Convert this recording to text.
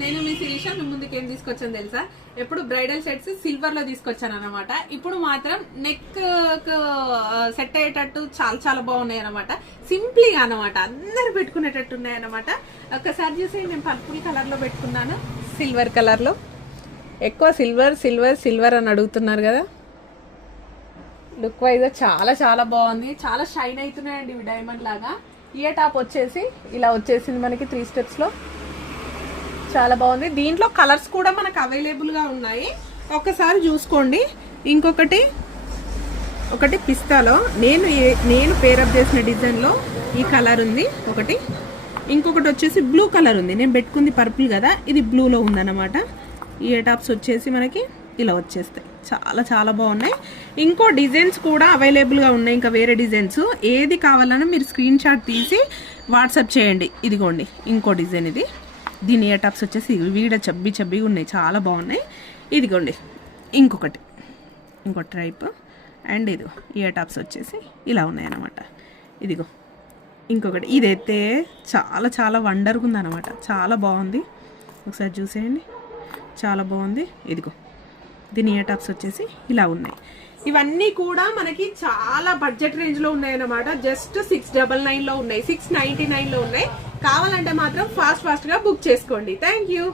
నేను మీ శిరీష మీ ముందుకు ఏం తీసుకొచ్చాను తెలుసా? ఎప్పుడు బ్రైడల్ సెట్స్ సిల్వర్ లో తీసుకొచ్చాను అనమాట. ఇప్పుడు మాత్రం నెక్ సెట్ అయ్యేటట్టు చాలా చాలా బాగున్నాయి అనమాట. సింప్లీగా అనమాట, అందరు పెట్టుకునేటట్టు ఉన్నాయి అనమాట. ఒక్కసారి చూసి నేను పర్పుల్ కలర్ లో పెట్టుకున్నాను, సిల్వర్ కలర్ లో. ఎక్కువ సిల్వర్ సిల్వర్ సిల్వర్ అని అడుగుతున్నారు కదా. లుక్ వైజ్ చాలా చాలా బాగుంది, చాలా షైన్ అవుతున్నాయండి ఇవి డైమండ్ లాగా. ఇయర్ టాప్ వచ్చేసి ఇలా వచ్చేసింది మనకి 3 steps లో, చాలా బాగుంది. దీంట్లో కలర్స్ కూడా మనకు అవైలబుల్ గా ఉన్నాయి, ఒక్కసారి చూసుకోండి. ఇంకొకటి పిస్తాలో నేను పేరప్ చేసిన డిజైన్ లో ఈ కలర్ ఉంది ఒకటి. ఇంకొకటి వచ్చేసి బ్లూ కలర్ ఉంది, నేను పెట్టుకుంది పర్పుల్ కదా, ఇది బ్లూలో ఉందన్నమాట. ఇయర్ టాప్స్ వచ్చేసి మనకి ఇలా వచ్చేస్తాయి, చాలా చాలా బాగున్నాయి. ఇంకో డిజైన్స్ కూడా అవైలబుల్గా ఉన్నాయి, ఇంకా వేరే డిజైన్స్. ఏది కావాలన్నా మీరు స్క్రీన్ షాట్ తీసి వాట్సాప్ చేయండి. ఇదిగోండి ఇంకో డిజైన్, ఇది దీని ఇయర్ టాప్స్ వచ్చేసి వీడ చబ్బిగా ఉన్నాయి, చాలా బాగున్నాయి. ఇదిగోండి ఇంకో టైప్. అండ్ ఇదిగో ఇయర్ టాప్స్ వచ్చేసి ఇలా ఉన్నాయి అన్నమాట. ఇదిగో ఇంకొకటి, ఇదైతే చాలా చాలా వండర్గా ఉందన్నమాట, చాలా బాగుంది. ఒకసారి చూసేయండి, చాలా బాగుంది. ఇదిగో దీని ఇయర్ టాప్స్ వచ్చేసి ఇలా ఉన్నాయి. ఇవన్నీ కూడా మనకి చాలా బడ్జెట్ రేంజ్ లో ఉన్నాయి అన్నమాట. జస్ట్ 699 లో ఉన్నాయి, 699 లో ఉన్నాయి. కావాలంటే మాత్రం ఫాస్ట్ గా బుక్ చేసుకోండి. Thank you.